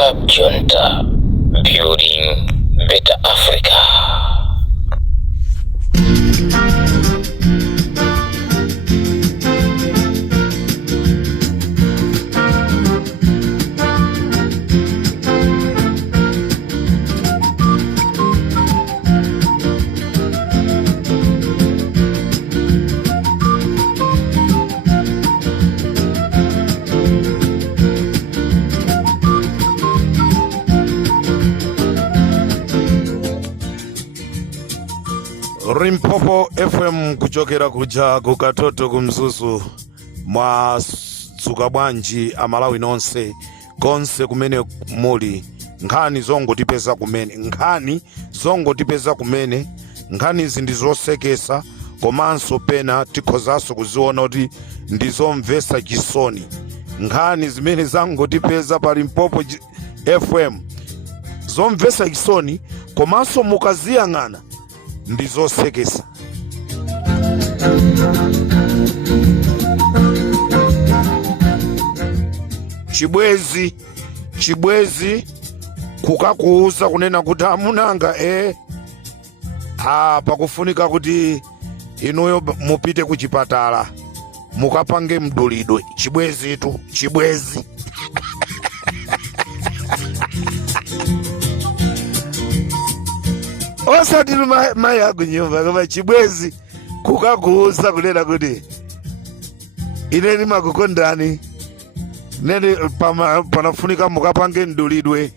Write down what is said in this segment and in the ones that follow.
Club Junta, building better Africa. Limpopo FM kuchokera kuja kukatoto kumzuzu mwa tsukabwanji amalawi nonse konse kumene muli. Nkhani zongotipeza kumene nkhani izi ndizosekesa komanso pena tikhozanso kuziona kuti ndizomvesa chisoni. Nkhani zimene zangotipeza pa Limpopo FM zomvesa chisoni komanso mukaziyang'ana ndizosekesa. Chibwezi kukakuuza kunena kuti amunanga pakufunika kuti inuyo mupite kuchipatala mukapange mdulidwe. Chibwezi osati mai akunyumba koma chibwezi kukakuuza kunena kuti ineni makukondani nene panafunika mukapange mdulidwe.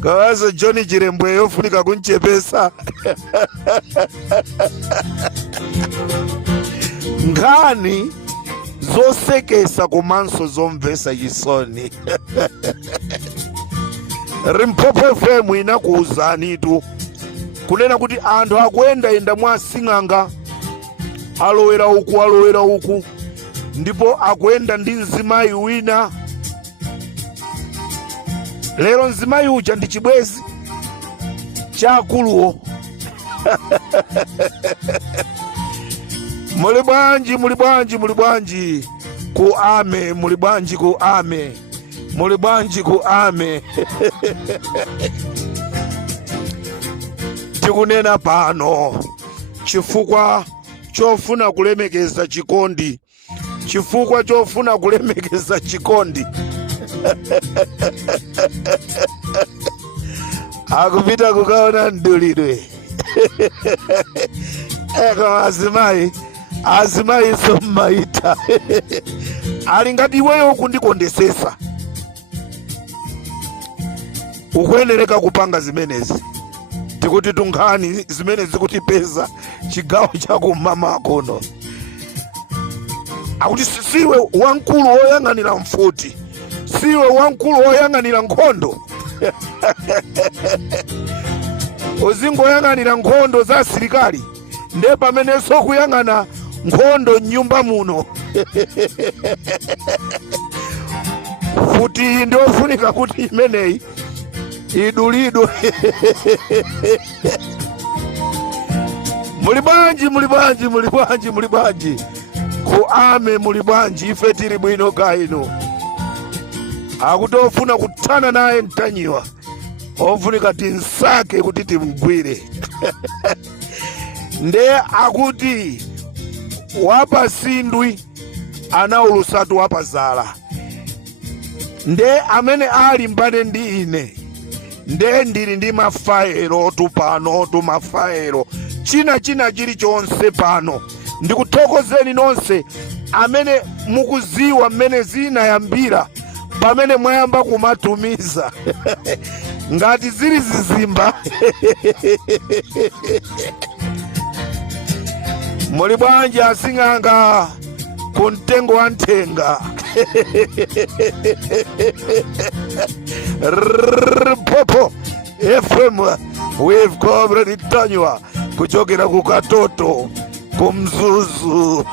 Kawazo Johnny Chirembwe yofunika kunchepesa. Nkhani zosekesa komanso zomvesa chisoni. Limpopo FM inakuuzani tu kunena kuti anthu akuyenda mwasing'anga alowera uku ndipo akuyenda ndi mzimayi wina. Lero mzimayi uja ndi chibwezi chakuluwo. Muli bwanji ku ame. Tikunena pano chifukwa chofuna kulemekeza chikondi. Akupita kukaona mdulidwe. Koma azimayi sommaita. Alingati iweyo kundikondesesa. Ukuyenereka kupanga zimenezi. Tikuti tunkhani zimenezi kutipeza chigawo chakumama kuno. Akuti siwe wankulu woyang'anira mfuti, siwe wankulu woyang'anira nkhondo. Uzingoyang'anira nkhondo za asilikali nde pamene sokuyang'ana nkhondo nyumba muno. Futi ndofunika kuti imeneyi idulidwe. Muli bwanji ku ame muli bwanji ife tili bwino kaino. Akutofuna kuthana naye mtanyiwa ofunika tinsake kuti timgwire. Nde akuti wapasindwi anaulutsatu wapazala. Nde amene ali mbane ndi ine nde ndili ndi mafaelo tupano tumafaelo china chilichonse pano. Ndikuthokozeni nonse amene mukuziwa mmene zinayambira pamene mwayamba kumatumiza. Ngati zili zizimba. Muli bwanji asing'anga kumtengo wa nthenga. Limpopo FM with Comrade Tanywa kuchokera kukatoto kumzuzu.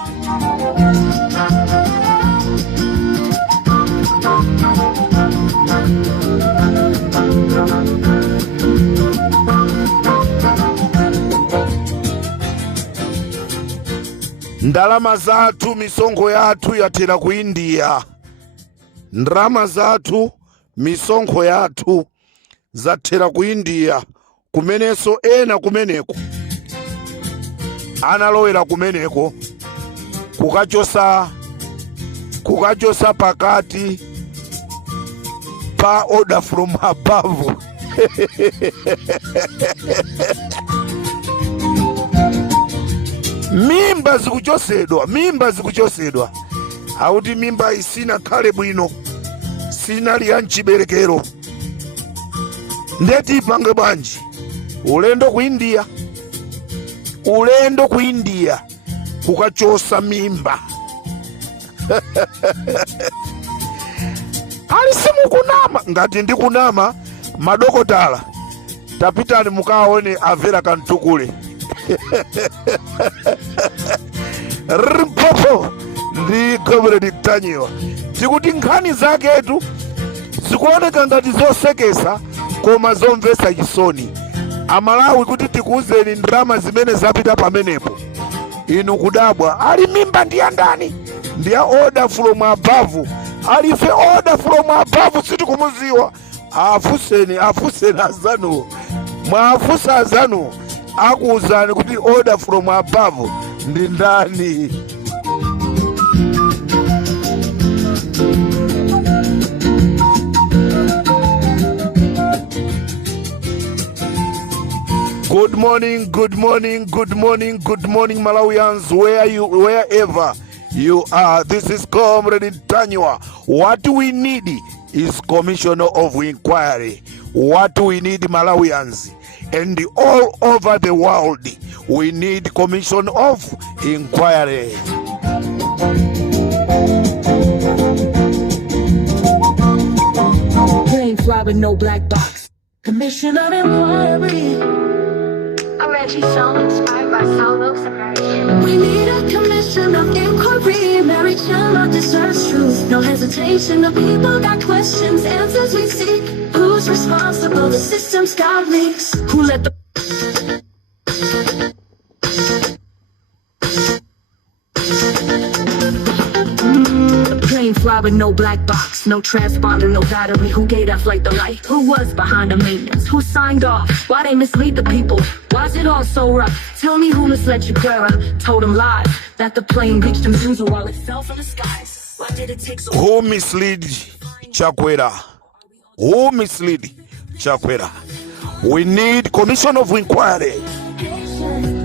Ndalama zathu misongo yathu yatera ku India. ndrama zathu misonkho yathu zathera ku India kumenenso ena kumeneko analowera kumeneko kukachosa pakati pa order from above. mimba zikuchosedwa auti mimba isina khale bwino sinali ya mchiberekero ndeti ipange bwanji ulendo ku India kukachosa mimba. Alisimukunama ngati ndikunama madokotala tapitani mukaone avera kantukule. Rimpopo ndi Comrade Tanyiwa tikuti nkhani zaketu zikuoneka ngati zosekesa koma zomvetsa chisoni. Amalawi kuti tikuuzeni ndrama zimene zapita pamenepo inu kudabwa. Ali mimba ndi ya ndani? Ndi ya order from above. Alife order from above sitikumuziwa. Afuseni azanu mwafusa azanu akuuzani kuti order from above ndi ndani. Good morning, Malawians, wherever you are. This is Comrade Tanyiwa. What we need is commission of inquiry. What we need, Malawians, and all over the world, we need commission of inquiry. Plain fly with no black box. Commission of inquiry. Reggie song inspired by Solos American. We need a commission of inquiry. Mary Chandler deserves truth. No hesitation. The people got questions, answers we seek. Who's responsible? The system's got leaks. Who let the plane fly with no black box, no transponder, no battery? Who gave that flight the light? Who was behind the maintenance? Who signed off? Why they mislead the people? Why's it all so rough? Tell me who misled Chakwera, told him lies, that the plane reached Mzuzu while it fell from the skies. Why did it take so long? Who misled Chakwera? Who misled Chakwera? We need commission of inquiry.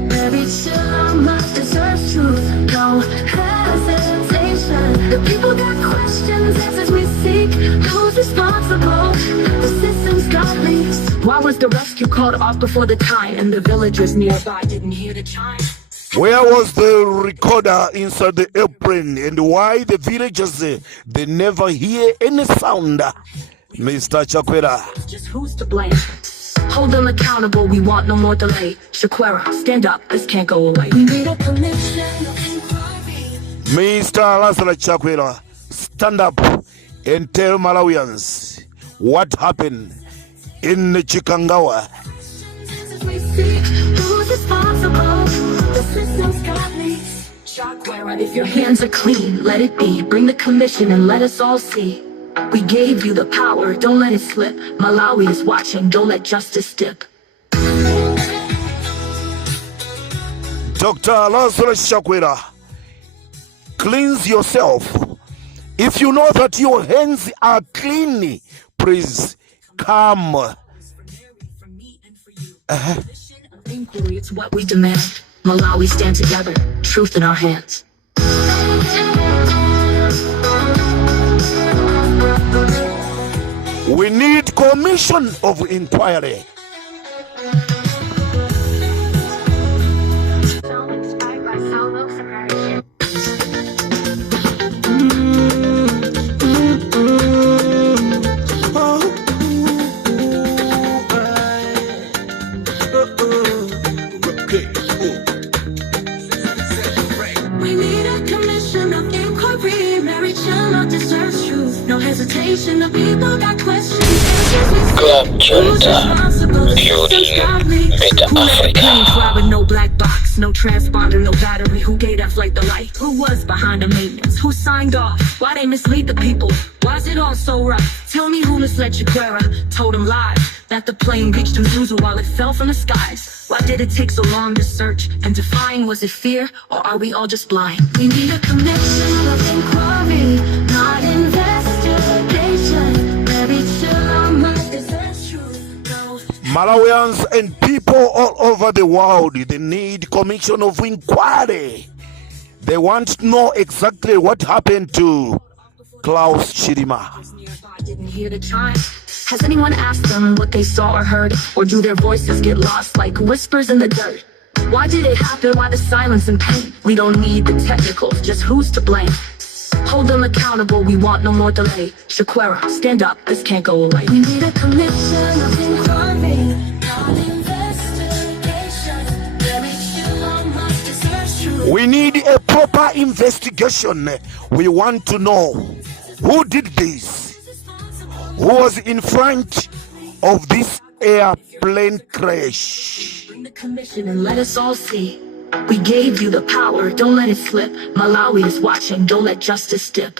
Mary Chandler deserves truth. No hesitation. The people got questions, answers we seek. Who's responsible? The system's got leaks. Why was the rescue called off before the time, and the villagers nearby didn't hear the chime? Where was the recorder inside the airplane, and why the villagers they never hear any sound? Mr. Chakwera. Just who's to blame? Hold them accountable, we want no more delay. Chakwera, stand up, this can't go away. We need a commission of inquiry. Mr. Lazarus Chakwera, stand up and tell Malawians what happened in Chikangawa. Who's responsible? The system's got leaks. Chakwera, if your hands are clean, let it be. Bring the commission and let us all see. We gave you the power, don't let it slip. Malawi is watching, don't let justice dip. Dr. Lazarus Chakwera, cleanse yourself. If you know that your hands are clean, please come. It's what we demand. Malawi, stand together, truth in our hands. We need commission of inquiry. Song inspired by Solos American. We need a commission of inquiry. Mary Chandler deserves truth. No hesitation. The people got questions. Club Junta, building better Africa. No black box. box, no transponder, no battery. Who gave that flight the light? Who was behind the maintenance? Who signed off? Why they mislead the people? Why's it all so rough? Tell me who misled Chaguera, told him lies, that the plane reached Zuzu while it fell from the skies. Why did it take so long to search and to find? Was it fear, or are we all just blind? We need a commission of inquiry, not investigation. Very chill on my is truth. No. Malawians and people all over the world, they need commission of inquiry. They want to know exactly what happened to Klaus Chirima. Didn't hear the chime. Has anyone asked them what they saw or heard? Or do their voices get lost like whispers in the dirt? Why did it happen? Why the silence and pain? We don't need the technicals, just who's to blame. Hold them accountable, we want no more delay. Chaguera, stand up, this can't go away. We need a commission of inquiry, not investigation. Very chill on my deserves truth. We need a proper investigation. We want to know who did this. Who was in front of this airplane crash? Bring the commission and let us all see. We gave you the power, don't let it slip. Malawi is watching, don't let justice dip.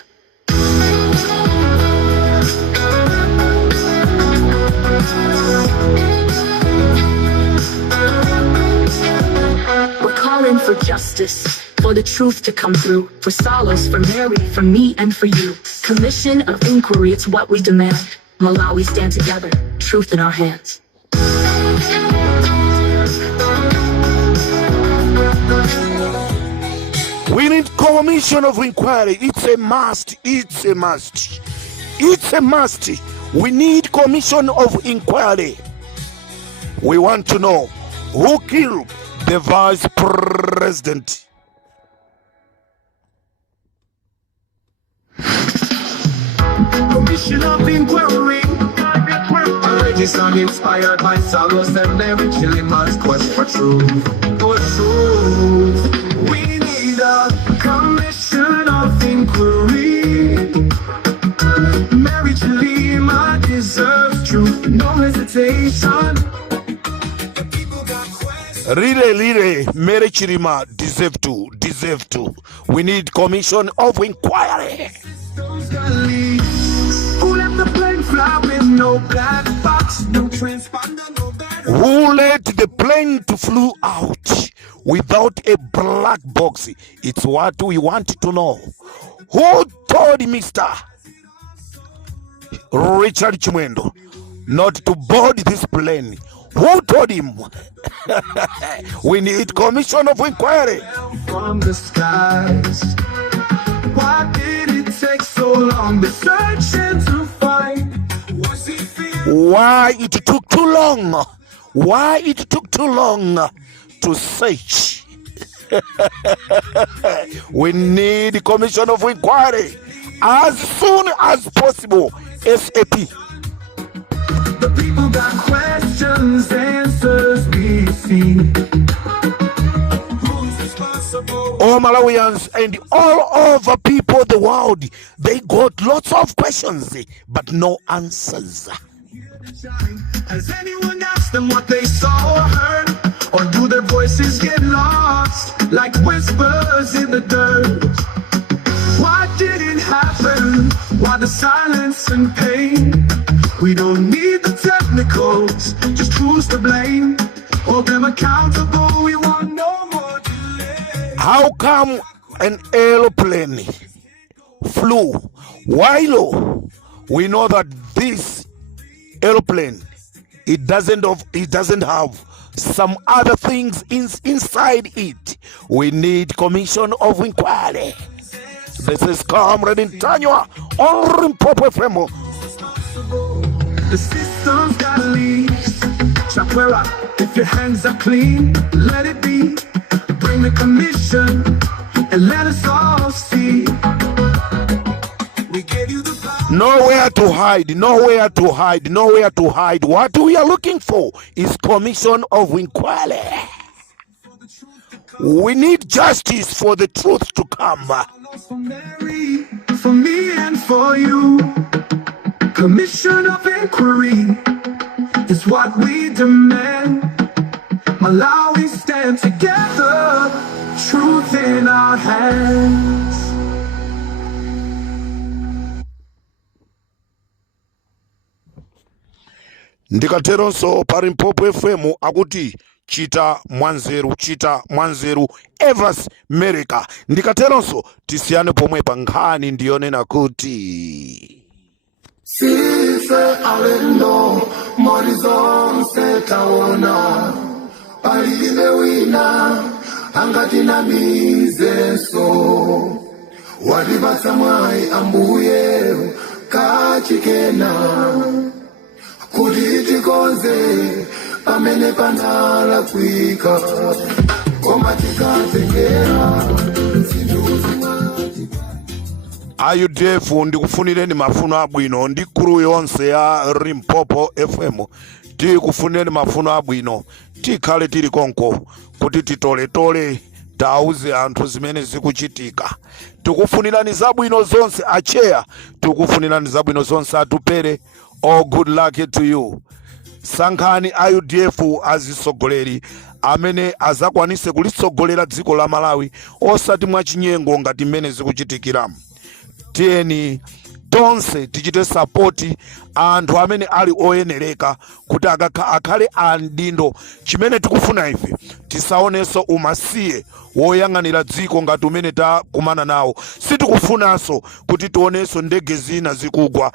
We're calling for justice, for the truth to come through, for solace, for Mary, for me, and for you. Commission of inquiry, it's what we demand. Malawi, stand together, truth in our hands. We need commission of inquiry. It's a must. It's a must. It's a must. We need commission of inquiry. We want to know who killed the vice president. Commission of inquiry. Already song inspired by Salos and Mary Chirima's quest for truth. For truth, we need a commission of inquiry. Mary Chirima deserves truth, no hesitation. The people got questions. Really, Mary Chirima deserve to. We need commission of inquiry. Those got leads. Who let the plane fly with no black box, no transponder, no battery? Who let the plane to flew out without a black box? It's what we want to know. Who told Mr. Richard Chimwendo not to board this plane? Who told him? We need commission of inquiry. From the skies. Why did it take so long to search and to find? Was he fearing? Why it took too long? Why it took too long to search? We need commission of inquiry as soon as possible. SAP. The people got questions, answers we see. Who's responsible? All Malawians and all over people the world, they got lots of questions but no answers. Has anyone asked them what they saw or heard? Or do their voices get lost like whispers in the dirt? Why did it happen? Why the silence and pain? We don't need the technicals, just who's to blame? Hold them accountable, we want no more delay. How come an airplane flew while we know that this airplane it doesn't have some other things inside it? We need commission of inquiry. This is Comrade Ntanywa on Limpopo FM. The system's got leaks. Chaguera, if your hands are clean, let it be. Bring the commission and let us all see. We gave you the power. Nowhere to hide, nowhere to hide, nowhere to hide. What we are looking for is commission of inquiry. We need justice for the truth to come. For Mary, for me and for you. Commission of inquiry is what we demand. Malawi, stand together. ndikateronso pa Limpopo FM akuti chita mwanzeru Evers America. Ndikateronso tisiyane pomwe pa nkhani ndiyonena kuti Sise alendo morizonse taona palibe wina angatinamizeso walipatsa mwayi ambuye kachikena kuti tikonze pamene panalakwika koma tikatengera IUDF ndikufunireni mafuno abwino ndi kuru yonse ya Limpopo FM. Tikufunireni mafuno abwino, tikhale tili konko kuti titole tauze anthu zimene zikuchitika. Tikufunirani zabwino zonse acheya, tikufunirani zabwino zonse atupere. All good luck to you. Sankhani IUDF azisogoleri amene azakwanise kulitsogolera dziko la Malawi osati mwachinyengo ngati mmene zikuchitikiramu. Tieni tonse tichite sapoti anthu amene ali oyenereka kuti akhale andindo. Chimene tikufuna ife tisaonenso umasiye woyang'anira dziko ngati umene takumana nawo. Sitikufunanso kuti tionenso ndege zina zikugwa.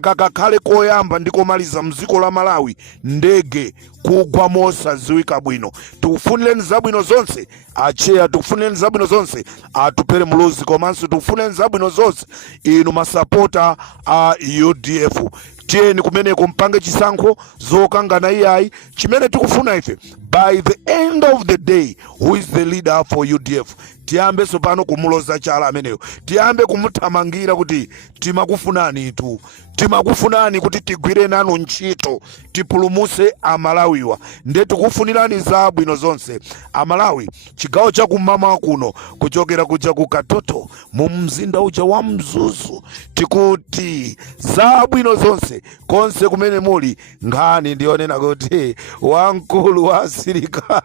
Kakhale koyamba ndi komaliza mdziko la Malawi ndege kugwa mosadziwika bwino. Tikufunireni zabwino zonse acheya, tikufunireni zabwino zonse atupere muluzi, komanso tikufunireni zabwino zonse inu masapota a UDF. Tieni kumeneko mpange chisankho zokangana iyayi. Chimene tikufuna ife by the end of the day, who is the leader for UDF? Tiyambe sopano kumuloza chala ameneyo, tiyambe kumuthamangira kuti timakufunani tu, timakufunani kuti tigwire nanu ntchito tipulumuse Amalawiwa. Nde tikufunirani zabwino zonse Amalawi, chigawo cha kumama kuno kuchokera kuja ku Katoto mu mzinda uja wa Mzuzu. Tikuti zabwino zonse konse kumene muli. Nkhani ndionena kuti wamkulu wa asilikali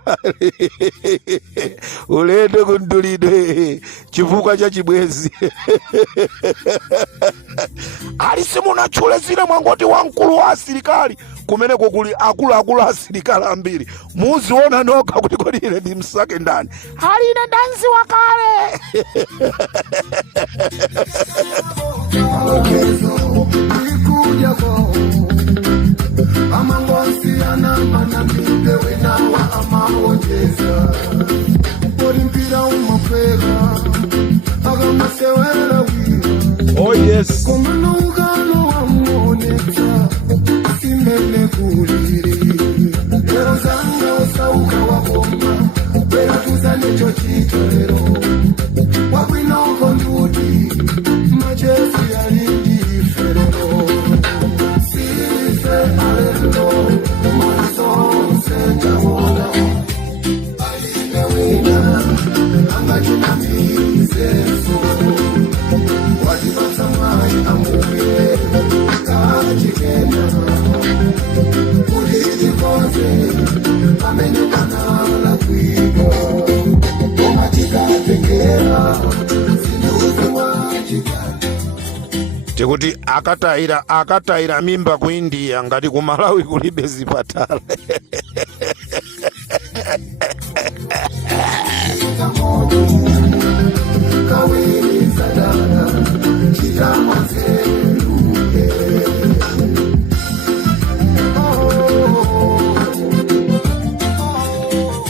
ulendo kundulidwe chifukwa cha chibwezi. Alisimunachule zile mwangoti wamkulu wa asilikali kumeneko kuli akulu asilikali ambiri. Muziona nokha kuti kodi ine ndi msake ndani. Aline dansi wakale. Amangosi anamanamide winawa amaonjeza Olimpira umapega agamasewera wira. Oh yes. Komano ugano wamoneta simele kuliri Lero zanga osauka wabomba Wera tuzane chochitolero Wabwina ukondudi Majesi ya lindi ferero Sise alendo Marisonse tawola Aline wina Angajina mizeso Wadibasa mai amuye Kachikena Kuliti konze Amene kanala kwiko Omatika tekera Sinuzi wajika Tikuti akataira mimba ku India ngati ku Malawi kulibe zipatala.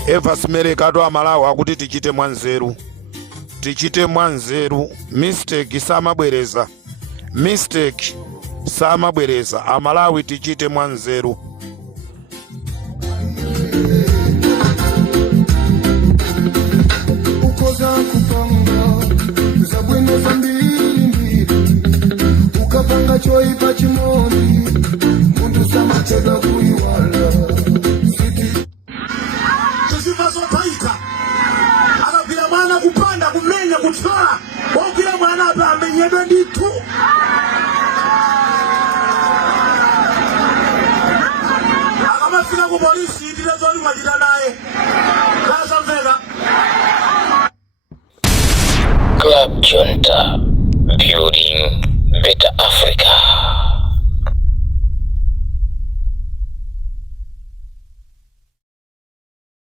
Evers America to Malawi akuti tichite mwanzeru. Mistake samabwereza. Amalawi tichite mwanzeru. Ukoza kupanga zabwino zambiri ukapanga choipa chimoni mundu samachega kuiwala Tusivazotaika akapira mwana kupanda kumenya kutwala wakira mwana apa amenyedwe nditu akamafika ku polisi ndilezoli mwajita naye kaza mveka Club Junta, building better Africa.